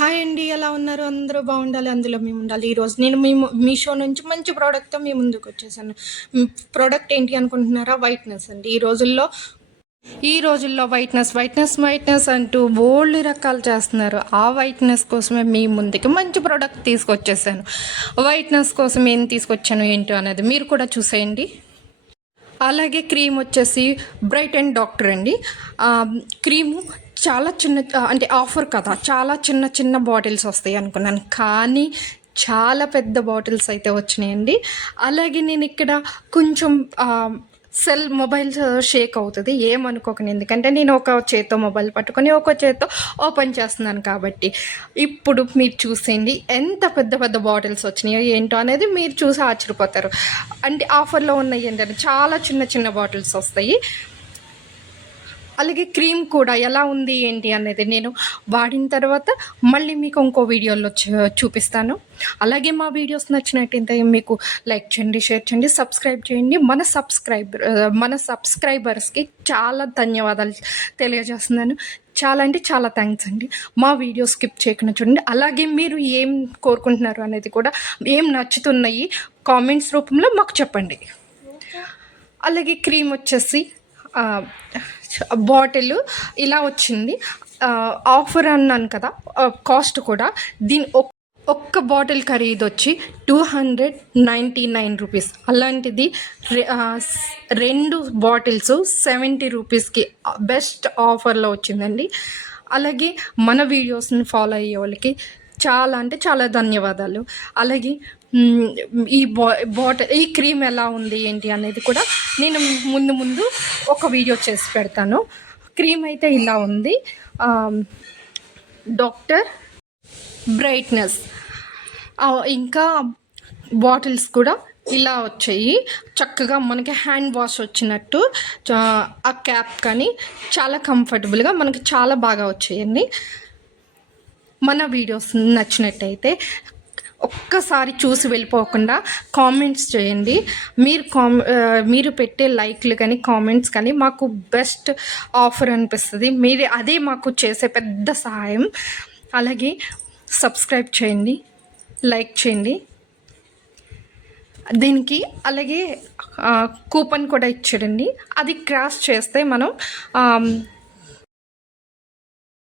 Hi అండి. ఎలా ఉన్నారు? అందరూ బాగుండాలి. అందులో మేము ఉండాలి. ఈరోజు నేను మీషో నుంచి మంచి ప్రోడక్ట్‌తో మీ ముందుకొచ్చేసాను. ప్రోడక్ట్ ఏంటి అనుకుంటున్నారా? వైట్‌నెస్ అండి. ఈ రోజుల్లో వైట్‌నెస్ అంటూ బోలెడు రకాలు చేస్తున్నారు. ఆ వైట్‌నెస్ కోసమే మీ ముందుకి మంచి ప్రోడక్ట్ తీసుకొచ్చేసాను. వైట్‌నెస్ కోసం ఏం తీసుకొచ్చాను ఏంటో అనేది మీరు కూడా చూసేయండి. అలాగే క్రీమ్ వచ్చేసి బ్రైట్ అండ్ డాక్టర్ అండి. క్రీము చాలా చిన్న అంటే ఆఫర్ కదా, చాలా చిన్న చిన్న బాటిల్స్ వస్తాయి అనుకున్నాను, కానీ చాలా పెద్ద బాటిల్స్ అయితే వచ్చినాయండి. అలాగే నేను ఇక్కడ కొంచెం మొబైల్ షేక్ అవుతుంది, ఏమనుకోకండి. ఎందుకంటే నేను ఒక చేత్తో మొబైల్ పట్టుకొని ఒక చేత్తో ఓపెన్ చేస్తున్నాను కాబట్టి. ఇప్పుడు మీరు చూసేయండి ఎంత పెద్ద పెద్ద బాటిల్స్ వచ్చినాయో ఏంటో అనేది మీరు చూసి ఆశ్చర్యపోతారు. అంటే ఆఫర్లో ఉన్నాయి ఏంటంటే చాలా చిన్న చిన్న బాటిల్స్ వస్తాయి. అలాగే క్రీమ్ కూడా ఎలా ఉంది ఏంటి అనేది నేను వాడిన తర్వాత మళ్ళీ మీకు ఇంకో వీడియోలో చూపిస్తాను. అలాగే మా వీడియోస్ నచ్చినట్టయితే మీకు లైక్ చేయండి, షేర్ చేయండి, సబ్స్క్రైబ్ చేయండి. మన సబ్స్క్రైబర్స్కి చాలా ధన్యవాదాలు తెలియజేస్తున్నాను. చాలా అంటే చాలా థ్యాంక్స్ అండి. మా వీడియో స్కిప్ చేయకుండా చూడండి. అలాగే మీరు ఏం కోరుకుంటున్నారు అనేది కూడా, ఏం నచ్చుతున్నాయి కామెంట్స్ రూపంలో మాకు చెప్పండి. అలాగే క్రీమ్ వచ్చేసి బాటిల్ ఇలా వచ్చింది. ఆఫర్ అన్నాను కదా, కాస్ట్ కూడా దీని ఒక్క బాటిల్ ఖరీదు వచ్చి 299 రూపీస్. అలాంటిది 2 బాటిల్స్ 70 రూపీస్కి బెస్ట్ ఆఫర్లో వచ్చిందండి. అలాగే మన వీడియోస్ని ఫాలో అయ్యే వాళ్ళకి చాలా అంటే చాలా ధన్యవాదాలు. అలాగే ఈ క్రీమ్ ఎలా ఉంది ఏంటి అనేది కూడా నేను ముందు ఒక వీడియో చేసి పెడతాను. క్రీమ్ అయితే ఇలా ఉంది. Doctor brightness. ఇంకా బాటిల్స్ కూడా ఇలా వచ్చాయి, చక్కగా మనకి హ్యాండ్ వాష్ వచ్చినట్టు. ఆ క్యాప్ కానీ చాలా కంఫర్టబుల్గా మనకి చాలా బాగా వచ్చాయండి. మన వీడియోస్ నచ్చినట్టయితే ఒక్కసారి చూసి వెళ్ళిపోకుండా కామెంట్స్ చేయండి. మీరు పెట్టే లైక్లు కానీ కామెంట్స్ కానీ మాకు బెస్ట్ ఆఫర్ అనిపిస్తుంది. అదే మాకు చేసే పెద్ద సహాయం. అలాగే సబ్స్క్రైబ్ చేయండి, లైక్ చేయండి దీనికి. అలాగే కూపన్ కూడా ఇచ్చాడండి, అది క్రాస్ చేస్తే మనం